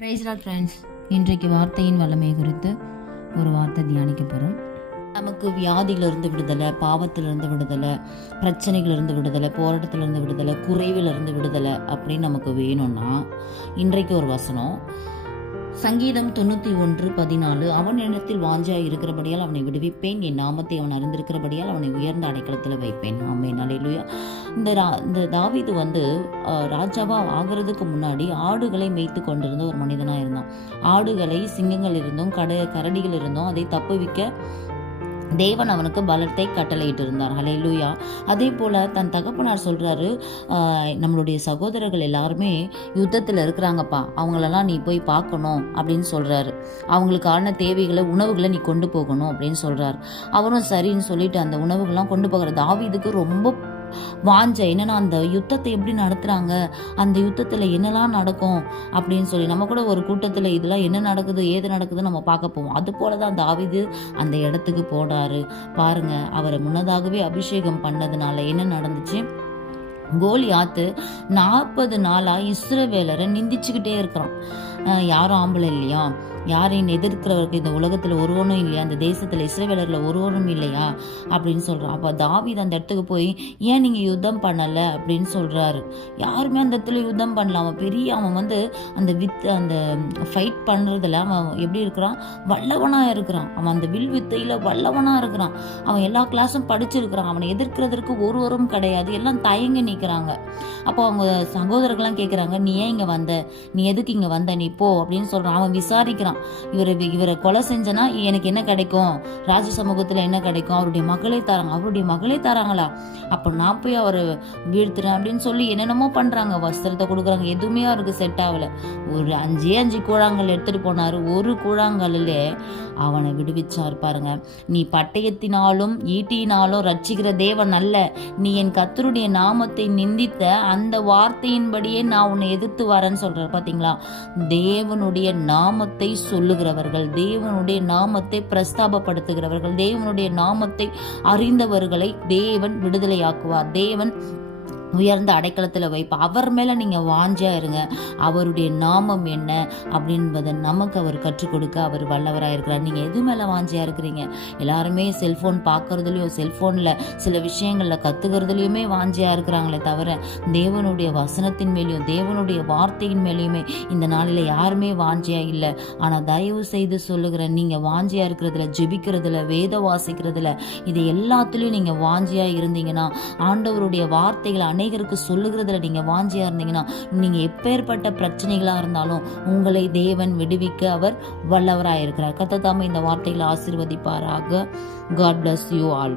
Price Lord friends, இன்றைக்கு வார்த்தையின் வல்லமை குறித்து ஒரு வார்த்தை தியானிக்க போகிறோம். நமக்கு வியாதியிலிருந்து விடுதலை, பாவத்திலிருந்து விடுதலை, பிரச்சனைகளிலிருந்து விடுதலை, போராட்டத்திலிருந்து விடுதலை, குறைவிலிருந்து விடுதலை அப்படின்னு நமக்கு வேணும்னா இன்றைக்கு ஒரு வசனம், சங்கீதம் 91:14, அவன் இடத்தில் வாஞ்சாய் இருக்கிறபடியால் அவனை விடுவிப்பேன், என் நாமத்தை அவன் அறிந்திருக்கிறபடியால் அவனை உயர்ந்த அடைக்கலத்தில் வைப்பேன். ஆமென், அல்லேலூயா. இந்த தாவீது ராஜாவா ஆகிறதுக்கு முன்னாடி ஆடுகளை மேய்த்து கொண்டிருந்த ஒரு மனிதனாக இருந்தான். ஆடுகளை சிங்கங்கள் இருந்தும் கரடிகள் இருந்தும் அதை தப்புவிக்க தேவன் அவனுக்கு பலத்தை கட்டளையிட்டு இருந்தார். ஹல்லேலூயா. அதே போல தன் தகப்பனார் சொல்றாரு, நம்மளுடைய சகோதரர்கள் எல்லாருமே யுத்தத்தில் இருக்கிறாங்கப்பா, அவங்களெல்லாம் நீ போய் பார்க்கணும் அப்படின்னு சொல்றாரு. அவங்களுக்கான தேவைகளை, உணவுகளை நீ கொண்டு போகணும் அப்படின்னு சொல்றாரு. அவரும் சரின்னு சொல்லிட்டு அந்த உணவுகள்லாம் கொண்டு போகிற தாவீதுக்கு ரொம்ப வாஞ்ச, என்னன்னா அந்த யுத்தத்தை எப்படி நடத்துறாங்க, அந்த யுத்தத்துல என்னெல்லாம் நடக்கும் அப்படின்னு சொல்லி நம்ம கூட ஒரு கூட்டத்துல இதெல்லாம் என்ன நடக்குது ஏது நடக்குதுன்னு நம்ம பார்க்க போவோம். அது போலதான் தாவீது அந்த இடத்துக்கு போனாரு. பாருங்க, அவரை முன்னதாகவே அபிஷேகம் பண்ணதுனால என்ன நடந்துச்சு, கோலியாத்து 40 நாளா இஸ்ரவேலரை நிந்திச்சுக்கிட்டே இருக்கிறான். யாரும் ஆம்பளை இல்லையா, யாரையும் எதிர்க்கிறவருக்கு இந்த உலகத்துல ஒருவனும் இல்லையா, அந்த தேசத்துல இஸ்ரவேலர்ல ஒருவனும் இல்லையா அப்படின்னு சொல்றான். அப்ப தாவீது அந்த இடத்துக்கு போய், ஏன் நீங்க யுத்தம் பண்ணல அப்படின்னு சொல்றாரு. யாருமே அந்த இடத்துல யுத்தம் பண்ணல. அவன் அந்த ஃபைட் பண்றதுல அவன் எப்படி இருக்கிறான், வல்லவனா இருக்கிறான். அவன் அந்த வில் வித்தையில வல்லவனா இருக்கிறான். அவன் எல்லா கிளாஸும் படிச்சிருக்கிறான். அவனை எதிர்க்கிறதுக்கு ஒருவரும் கிடையாது, எல்லாம் தயங்கி நிற்கிறாங்க. அப்போ அவங்க சகோதரர்கள்லாம் கேட்குறாங்க, நீ ஏன் இங்கே வந்த, நீ எதுக்கு இங்கே வந்த, நீ போ அப்படின்னு சொல்கிறான். அவன் விசாரிக்கிறான், இவரை கொலை செஞ்சனா எனக்கு என்ன கிடைக்கும், ராஜ சமூகத்தில் என்ன கிடைக்கும், அவருடைய மகளே தராங்களா, அப்போ நான் போய் அவரை வீழ்த்துறேன் அப்படின்னு சொல்லி என்னென்னமோ பண்ணுறாங்க, வஸ்திரத்தை கொடுக்குறாங்க, எதுவுமே அவருக்கு செட் ஆகலை. ஒரு 5 கூழாங்கல் எடுத்துகிட்டு போனார். ஒரு கூழாங்கல்லே அவனை விடுவிச்சார். பாருங்க, நீ பட்டயத்தினாலும் ஈட்டினாலும் ரட்சிக்கிற தேவன் அல்ல, நீ என் கர்த்தருடைய நாமத்தை நிந்தித்த அந்த வார்த்தையின்படியே நான் உன்னை எதிர்த்து வரேன்னு சொல்றாரு. பாத்தீங்களா, தேவனுடைய நாமத்தை சொல்லுகிறவர்கள், தேவனுடைய நாமத்தை பிரஸ்தாபப்படுத்துகிறவர்கள், தேவனுடைய நாமத்தை அறிந்தவர்களை தேவன் விடுதலையாக்குவார். தேவன் உயர்ந்த அடைக்கலத்தில் வைப்பா. அவர் மேலே நீங்கள் வாஞ்சியா இருங்க. அவருடைய நாமம் என்ன அப்படின்பதை நமக்கு அவர் கற்றுக் கொடுக்க அவர் வல்லவராக இருக்கிறார். நீங்கள் எது மேலே வாஞ்சியா இருக்கிறீங்க? எல்லாருமே செல்ஃபோன் பார்க்கறதுலையும் செல்ஃபோனில் சில விஷயங்களில் கற்றுக்கிறதுலையுமே வாஞ்சியா இருக்கிறாங்களே தவிர தேவனுடைய வசனத்தின் மேலேயும் தேவனுடைய வார்த்தையின் மேலேயுமே இந்த நாளில் யாருமே வாஞ்சியா இல்லை. ஆனால் தயவு செய்து சொல்லுகிறேன், நீங்கள் வாஞ்சியா இருக்கிறதுல, ஜெபிக்கிறதுல, வேத வாசிக்கிறதுல, இது எல்லாத்துலேயும் நீங்கள் வாஞ்சியா இருந்தீங்கன்னா, ஆண்டவருடைய வார்த்தைகளை அநேகருக்கு சொல்லுகிறதுல நீங்க வாஞ்சியா இருந்தீங்கன்னா, நீங்க எப்பேற்பட்ட பிரச்சனைகளா இருந்தாலும் உங்களை தேவன் விடுவிக்க அவர் வல்லவராயிருக்கிறார். கர்த்தர் தாமே இந்த வார்த்தைகளை ஆசீர்வதிப்பாராக. God bless you all.